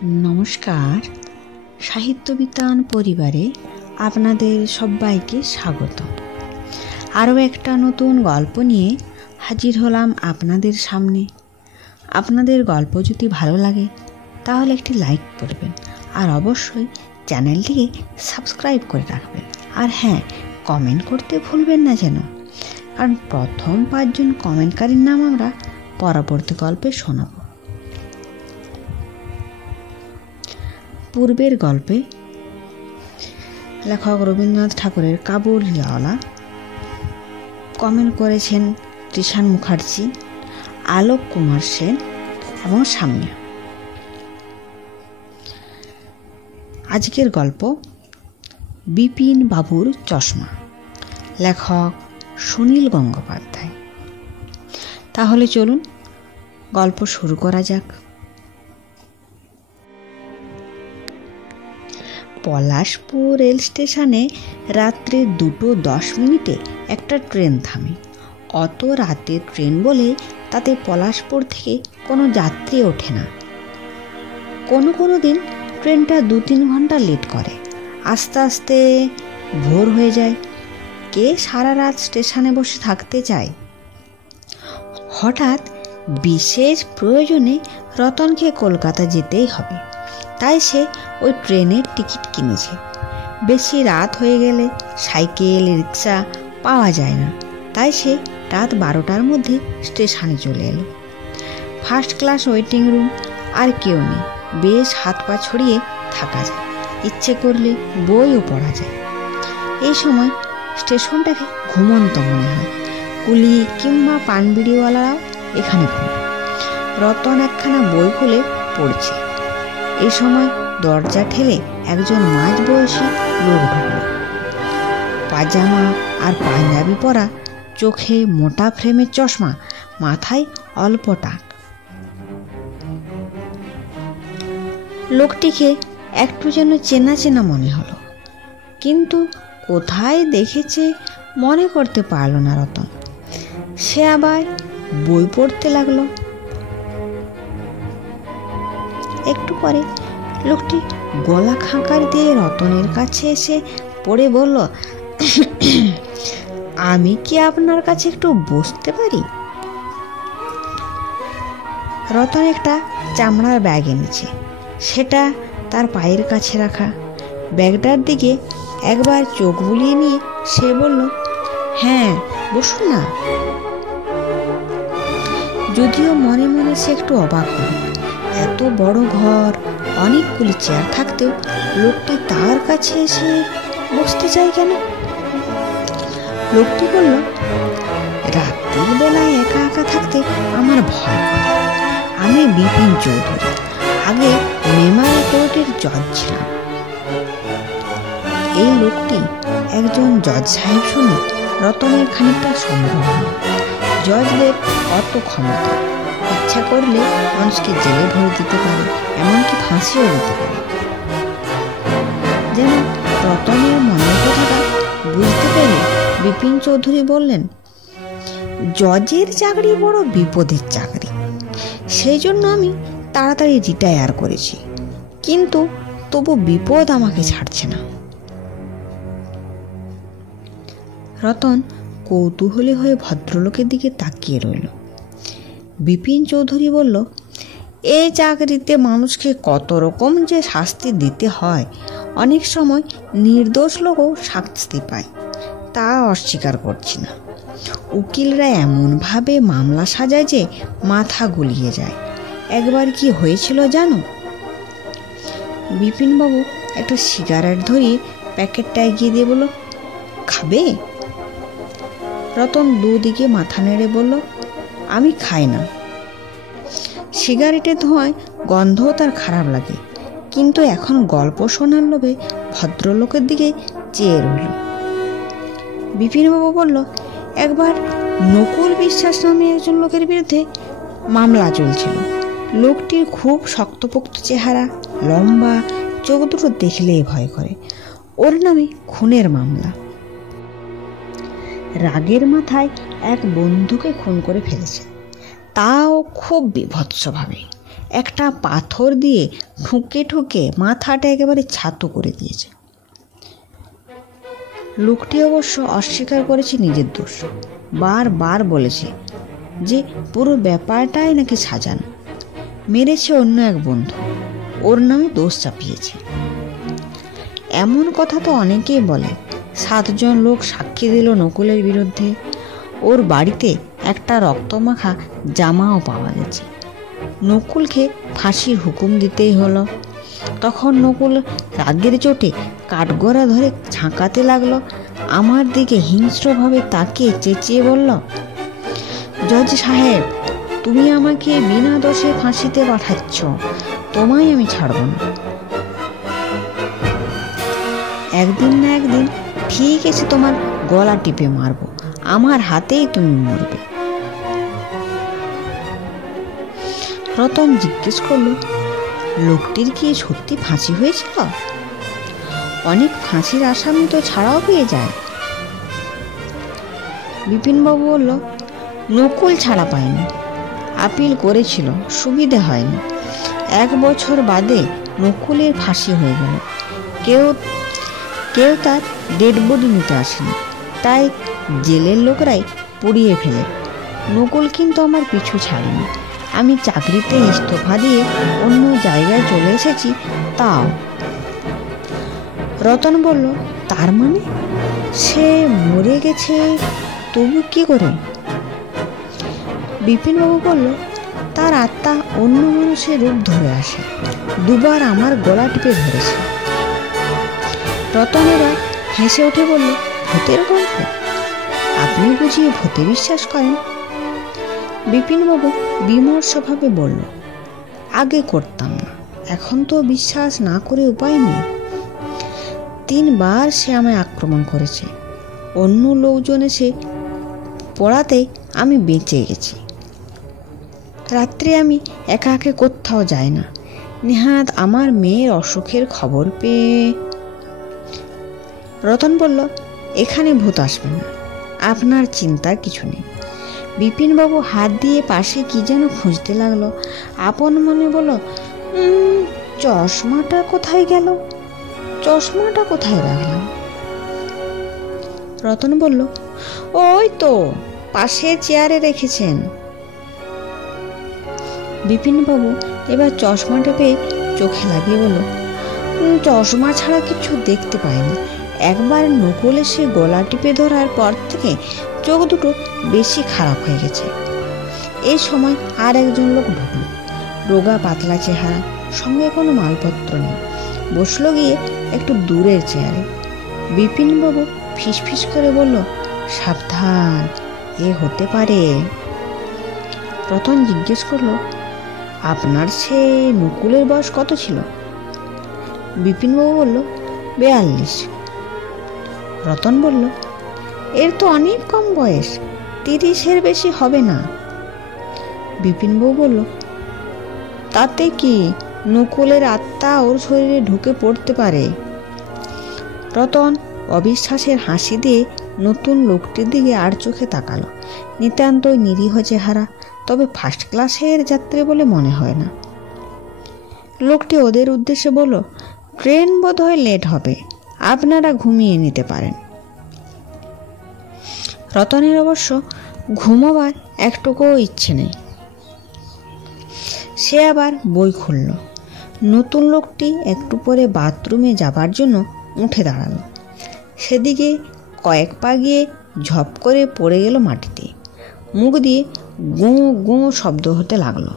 নমস্কার, সাহিত্যবিতান পরিবারে আপনাদের সবাইকে স্বাগত। আরও একটা নতুন গল্প নিয়ে হাজির হলাম আপনাদের সামনে। আপনাদের গল্প যদি ভালো লাগে তাহলে একটি লাইক করবেন, আর অবশ্যই চ্যানেলটিকে সাবস্ক্রাইব করে রাখবেন। আর হ্যাঁ, কমেন্ট করতে ভুলবেন না যেন, কারণ প্রথম 5 জন কমেন্টকারীর নাম আমরা পরবর্তী গল্পে শোনাব। পূর্বের গল্পে লেখক রবীন্দ্রনাথ ঠাকুরের কাবুলিওয়ালা কমেন্ট করেছেন কৃষাণ মুখার্জি, আলোক কুমার সেন এবং সামিয়া। আজকের গল্প বিপিন বাবুর চশমা, লেখক সুনীল গঙ্গোপাধ্যায়। তাহলে চলুন গল্প শুরু করা যাক। পলাশপুর রেল স্টেশনে রাত্রে 2:10 একটা ট্রেন থামে। অত রাতে ট্রেন বলে তাতে পলাশপুর থেকে কোনো যাত্রী ওঠে না। কোনো দিন ট্রেনটা 2-3 ঘন্টা লেট করে। আস্তে আস্তে ভোর হয়ে যায়। কে সারা রাত স্টেশনে বসে থাকতে চায়? হঠাৎ বিশেষ প্রয়োজনে রতনকে কলকাতা যেতেই হবে, তাই সে ওই ট্রেনের টিকিট কিনেছে। বেশি রাত হয়ে গেলে সাইকেল রিক্সা পাওয়া যায় না, তাই সে রাত 12টার মধ্যে স্টেশনে চলে এলো। ফার্স্ট ক্লাস ওয়েটিং রুম, আর কেউ নেই। বেশ হাত পা ছড়িয়ে থাকা যায়, ইচ্ছে করলে বইও পড়া যায়। এই সময় স্টেশনটাকে ঘুমন্ত মনে হয়। কুলি কিংবা পানবিড়িওয়ালারাও এখানে ঘুমায়। রতন একখানা বই খুলে পড়ছে। এই সময় দরজা ঠেলে একজন মাঝবয়সী লোক ঢুকল। পাজামা আর পাঞ্জাবি পরা, চোখে মোটা ফ্রেমের চশমা, মাথায় অল্প টাক। লোকটিকে একটু যেন চেনা চেনা মনে হলো, কিন্তু কোথায় দেখেছে মনে করতে পারল না রতন। সে আবার বই পড়তে লাগলো। একটু পরে লোকটি গলা খাঁকার দিয়ে রতনের কাছে এসে পড়ে বলল, আমি কি আপনার কাছে একটু বসতে পারি? রতন একটা চামড়ার ব্যাগ এনেছে, সেটা তার পায়ের কাছে রাখা। ব্যাগটার দিকে একবার চোখ বুলিয়ে নিয়ে সে বলল, হ্যাঁ বসুন না। যদিও মনে মনে সে একটু অবাক হল। এত বড় ঘর, অনেকগুলি চেয়ার থাকতেও লোকটি তার কাছে এসে বসতে চায় কেন? লোকটি বলল, রাত্রির বেলায় একা একা থাকতে আমার ভয় করে। আমি বিপিন চৌধুরী, আগে মেমারি কোর্টের জজ ছিলাম। এই লোকটি একজন জজ সাহেব শুনে রতনের খানিকটা সন্দেহ হল। জজদের অত ক্ষমতা, ইচ্ছা করলে মানুষকে জেলে ভরে দিতে পারে, এমনকি ফাঁসিও দিতে পারে। যেন রতনের মনের কথাটা বুঝতে পেরে বিপিন চৌধুরী বললেন, জজের চাকরি বড় বিপদের চাকরি, সেই জন্য আমি তাড়াতাড়ি রিটায়ার করেছি, কিন্তু তবু বিপদ আমাকে ছাড়ছে না। রতন কৌতূহলী হয়ে ভদ্রলোকের দিকে তাকিয়ে রইল। বিপিন চৌধুরী বলল, এই চাকরিতে মানুষকে কত রকম যে শাস্তি দিতে হয়, অনেক সময় নির্দোষ লোকও শাস্তি পায়, তা অস্বীকার করছি না। উকিলরা এমনভাবে মামলা সাজায় যে মাথা গুলিয়ে যায়। একবার কি হয়েছিল জানো? বিপিনবাবু একটা সিগারেট ধরিয়ে প্যাকেটটা এগিয়ে দিয়ে বলল, খাবে? রতন দুদিকে মাথা নেড়ে বলল, আমি খাই না। সিগারেটের ধোঁয়ায় গন্ধও তার খারাপ লাগে, কিন্তু এখন গল্প শোনার লোভে ভদ্রলোকের দিকে চেয়ে রইল। বিপিনবাবু বলল, একবার নকুল বিশ্বাস নামে একজন লোকের বিরুদ্ধে মামলা চলছিল। লোকটির খুব শক্তপোক্ত চেহারা, লম্বা চোখ দুটো দেখলেই ভয় করে। ওর নামে খুনের মামলা। রাগের মাথায় এক বন্ধুকে খুন করে ফেলেছে, তাও খুব বিভৎসভাবে। একটা পাথর দিয়ে ঠুকে ঠুকে মাথাটা একেবারে ছাতু করে দিয়েছে। লোকটি অবশ্য অস্বীকার করেছে নিজের দোষ, বারবার বলেছে যে পুরো ব্যাপারটাই নাকি সাজানো, মেরেছে অন্য এক বন্ধু, ওর নামে দোষ চাপিয়েছে। এমন কথা তো অনেকেই বলে। 7 জন লোক সাক্ষী দিল নকুলের বিরুদ্ধে। ওর বাড়িতে একটা রক্তমাখা জামাও পাওয়া গেছে। নকুলকে ফাঁসির হুকুম দিতেই হলো। তখন নকুল রাগের চোটে কাঠগড়া ধরে ঝাঁকাতে লাগলো। আমার দিকে হিংস্রভাবে তাকিয়ে চেঁচিয়ে বলল, জজ সাহেব, তুমি আমাকে বিনা দোষে ফাঁসিতে পাঠাচ্ছ, তোমায় আমি ছাড়ব না। একদিন না একদিন ঠিক এসে তোমার গলা টিপে মারবো, আমার হাতেই তুমি মরবে। রতন জিজ্ঞেস করলো, লোকটির কি সত্যি ফাঁসি হয়েছিল? অনেক ফাঁসির আসামি তো ছাড়াও পেয়ে যায়। বিপিনবাবু বলল, নকুল ছাড়া পায়নি, আপিল করেছিল, সুবিধে হয়নি। 1 বছর বাদে নকুলের ফাঁসি হয়ে গেল। কেউ তার ডেড বডি নিতে আসেনি, তাই জেলের লোকরাই পুড়িয়ে ফেলে। নকুল কিন্তু আমার পিছু ছাড়েনি। আমি চাকরিতে ইস্তফা দিয়ে অন্য জায়গায় চলে এসেছি, তাও। রতন বলল, তার মানে সে মরে গেছে, তবু কি করে? বিপিনবাবু বলল, তার আত্মা অন্য মানুষের রূপ ধরে আসে, 2 বার আমার গলা টিপে ধরেছে। রতন এবার হেসে উঠে বলল, ভূতের গল্প? আপনি বুঝি ভূতে বিশ্বাস করেন? বিপিনবাবু বিমর্ষভাবে বলল, আগে করতাম না, এখন তো বিশ্বাস না করে উপায় নেই। 3 বার সে আমায় আক্রমণ করেছে। অন্য লোকজন এসে পড়াতেই আমি বেঁচে গেছি। রাত্রে আমি একা একা কোথাও যাই না। নেহাত আমার মেয়ের অসুখের খবর পেয়ে। রতন বলল, এখানে ভূত আসবে না, আপনার চিন্তার কিছু নেই। বিপিনবাবু হাত দিয়ে পাশে কি যেন খুঁজতে লাগলো। আপন মনে বলল, চশমাটা কোথায় গেল? চশমাটা কোথায় রাখলাম? রতন বলল, ওই তো পাশে চেয়ারে রেখেছেন। বিপিনবাবু এবার চশমাটা পেয়ে চোখে লাগিয়ে বলল, চশমা ছাড়া কিছু দেখতে পাইনি। একবার নকুল এসে গলা টিপে ধরার পর থেকে চোখ দুটো বেশি খারাপ হয়ে গেছে। এই সময় আর একজন লোক ঢুকলো, রোগা পাতলা চেহারা, সঙ্গে কোনো মালপত্র নেই। বসলো গিয়ে একটু দূরের চেয়ারে। বিপিনবাবু ফিসফিস করে বলল, সাবধান, এ হতে পারে। রতন জিজ্ঞেস করলো, আপনার সে নকুলের বয়স কত ছিল? বিপিনবাবু বলল, 42। রতন বলল, এর তো অনেক কম বয়স, 30-এর বেশি হবে না। বিপিনবাবু বলল, তাতে কি, নকুলের আত্মা ওর শরীরে ঢুকে পড়তে পারে। রতন অবিশ্বাসের হাসি দিয়ে নতুন লোকটির দিকে আর চোখে তাকালো। নিতান্তই নিরীহ চেহারা, তবে ফার্স্ট ক্লাসের যাত্রী বলে মনে হয় না। লোকটি ওদের উদ্দেশ্যে বলল, ট্রেন বোধহয় লেট হবে, আপনারা ঘুমিয়ে নিতে পারেন। রতনের অবশ্য ঘুমোবার একটুকুও ইচ্ছে নেই। সে আবার বই খুলল। নতুন লোকটি একটু পরে বাথরুমে যাবার জন্য উঠে দাঁড়ালো। সেদিকে কয়েক পা গিয়ে ঝপ করে পড়ে গেল মাটিতে। মুখ দিয়ে গুঁ গুঁ শব্দ হতে লাগলো।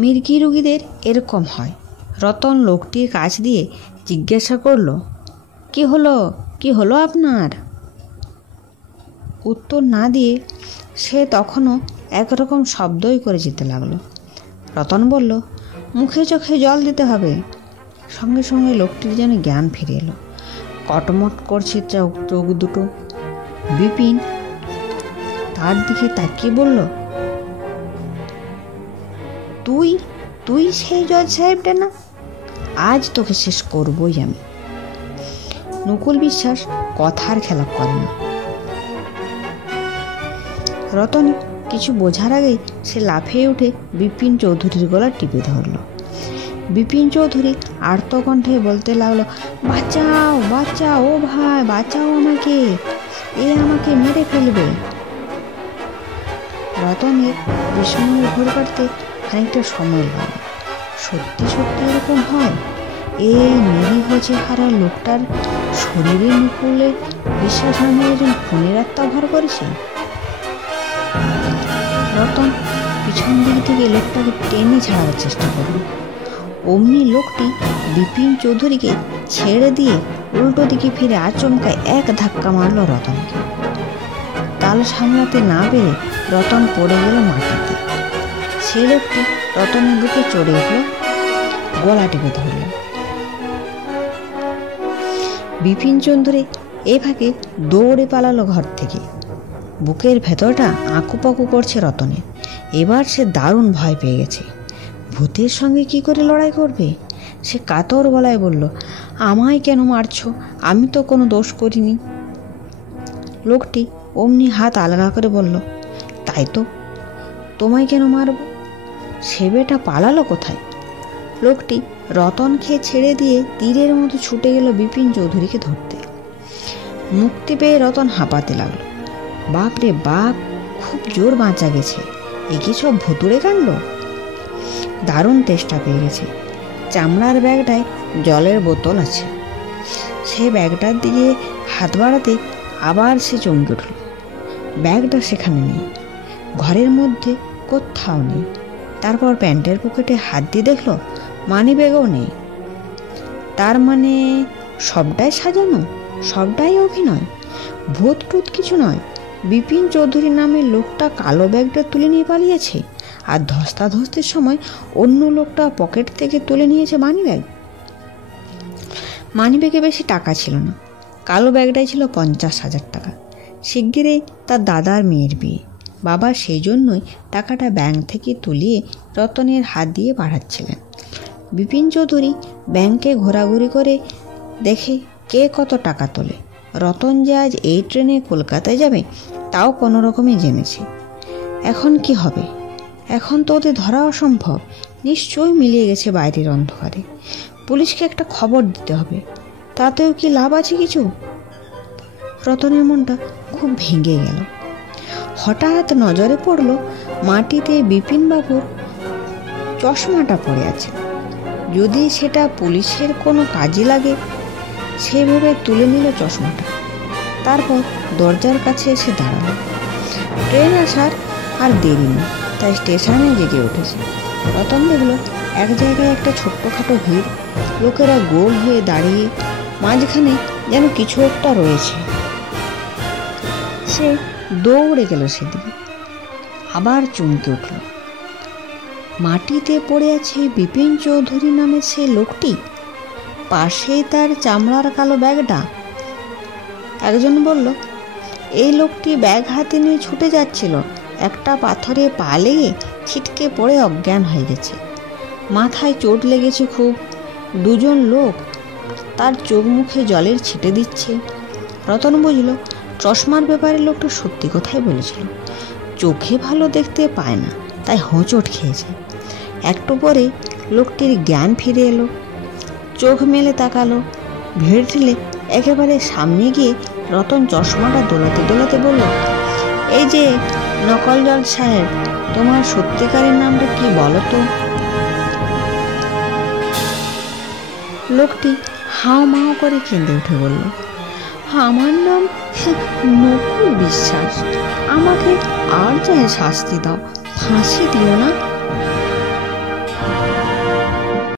মির্গি রুগীদের এরকম হয়। রতন লোকটির কাছ দিয়ে জিজ্ঞাসা করল, কি হলো আপনার? উত্তর না দিয়ে সে তখনও একরকম শব্দই করে যেতে লাগলো। রতন বলল, মুখে চোখে জল দিতে হবে। সঙ্গে সঙ্গে লোকটির যেন জ্ঞান ফিরে এলো। কটমট করছে চোখ দুটো। বিপিন তার দিকে তাকিয়ে বলল, তুই সেই জজ সাহেবটা না? আজ তোকে শেষ করবই আমি। নকুল বিশ্বাস কথার খেলাপ করে না। রতন কিছু বোঝার আগেই সে লাফিয়ে উঠে বিপিন চৌধুরীর গলা টিপে ধরল। বিপিন চৌধুরী আর্তকণ্ঠে বলতে লাগলো, বাঁচাও বাঁচাও, ও ভাই বাঁচাও আমাকে, এ আমাকে মেরে ফেলবে। রতনের বিষণ্ণের ঘোর কাটতে খানিকটা সময় লাগলো। সত্যি সত্যি এরকম হয়? এই নিরীহ চেহারা লোকটার শরীরে মুকুলে বিশ্বাস নামে একজন খুনের আত্মা ভর করেছে। রতন পিছন দিক থেকে লোকটাকে টেনে ছাড়াবার চেষ্টা করল। অমনি লোকটি বিপিন চৌধুরীকে ছেড়ে দিয়ে উল্টো দিকে ফিরে আচমকা এক ধাক্কা মারল রতনকে। তাল সামলাতে না পেরে রতন পড়ে গেল মাটিতে। সে লোকটি রতনের বুকে চড়ে উঠল, গলা টিপে ধরল। বিপিন চৌধুরী এভাবে দৌড়ে পালালো ঘর থেকে। বুকের ভেতরটা আঁকুপাকু করছে রতনের। এবার সে দারুণ ভয় পেয়ে গেছে। ভূতের সঙ্গে কি করে লড়াই করবে? সে কাতর গলায় বলল, আমায় কেন মারছো? আমি তো কোনো দোষ করিনি। লোকটি অমনি হাত আলগা করে বলল, তাই তো, তোমায় কেন মারব? সে বেটা পালালো কোথায়? লোকটি রতনকে ছেড়ে দিয়ে তীরের মতো ছুটে গেল বিপিন চৌধুরীকে ধরতে। মুক্তি পেয়ে রতন হাঁপাতে লাগলো। বাপরে বাপ, খুব জোর বাঁচা গেছে। এ কি সব ভুতুড়ে কাণ্ড? দারুণ তেষ্টা পেয়ে গেছে। চামড়ার ব্যাগটায় জলের বোতল আছে। সে ব্যাগটার দিকে হাত বাড়াতে আবার সে চমকে উঠল। ব্যাগটা সেখানে নেই, ঘরের মধ্যে কোথাও নেই। তারপর প্যান্টের পকেটে হাত দিয়ে দেখলো মানি ব্যাগও নেই। তার মানে সবটাই সাজানো, সবটাই অভিনয়, ভূত টুত কিছু নয়। বিপিন চৌধুরী নামের লোকটা কালো ব্যাগটা তুলে নিয়ে পালিয়েছে, আর ধস্তাধস্তির সময় অন্য লোকটা পকেট থেকে তুলে নিয়েছে মানিব্যাগ। মানিব্যাগে বেশি টাকা ছিল না, কালো ব্যাগটাই ছিল 50,000 টাকা। শিগগিরই তার দাদার মেয়ের বিয়ে। বাবা সেই জন্যই টাকাটা ব্যাংক থেকে তুলিয়ে রতনের হাত দিয়ে পাঠাচ্ছিলেন। বিপিন চৌধুরী ব্যাংকে ঘোরাঘুরি করে দেখে কে কত টাকা তোলে। রতন যে আজ এই ট্রেনে কলকাতায় যাবে তাও কোনো রকমে জেনেছে। এখন কি হবে? এখন তো ওদের ধরা অসম্ভব। নিশ্চয়ই মিলিয়ে গেছে বাইরের অন্ধকারে। পুলিশকে একটা খবর দিতে হবে। তাতেও কি লাভ আছে কিছু? রতনের মনটা খুব ভেঙে গেল। হঠাৎ নজরে পড়ল মাটিতে বিপিনবাবুর চশমাটা পড়ে আছে। যদি সেটা পুলিশের কোনো কাজে লাগে, সে ভেবে তুলে নিল চশমাটা। তারপর দরজার কাছে এসে দাঁড়ালো। ট্রেন আসার আর দেরি নেই, তাই স্টেশনে জেগে উঠেছে। রতন দেখল এক জায়গায় একটা ছোট্টখাটো ভিড়। লোকেরা গোল হয়ে দাঁড়িয়ে, মাঝখানে যেন কিছু একটা রয়েছে। সে দৌড়ে গেল সেদিকে, আবার চমকে উঠল। মাটিতে পড়ে আছে বিপিন চৌধুরী নামের সে লোকটি, পাশেই তার চামড়ার কালো ব্যাগটা। একজন বলল, এই লোকটি ব্যাগ হাতে নিয়ে ছুটে যাচ্ছিল, একটা পাথরে পা লেগে ছিটকে পড়ে অজ্ঞান হয়ে গেছে। মাথায় চোট লেগেছে খুব। দুজন লোক তার চোখ মুখে জলের ছিটে দিচ্ছে। রতন বুঝল চশমার ব্যাপারে লোকটা সত্যি কথাই বলেছিল। চোখে ভালো দেখতে পায় না, তাই হোঁচট খেয়েছে। একটু পরে লোকটির জ্ঞান ফিরে এলো। চোখ মেলে তাকালো। ভিড় ঠেলে একেবারে সামনে গিয়ে রতন চশমাটা দোলাতে দোলাতে বলল, এই যে নকল জল সাহেব, তোমার সত্যিকারের নামটা কি বলো তো? লোকটি হাও মাও করে কেঁদে উঠে বলল, আমার নাম নকুল বিশ্বাস। আমাকে আর যায় শাস্তি দাও, ফাঁসি দিও না।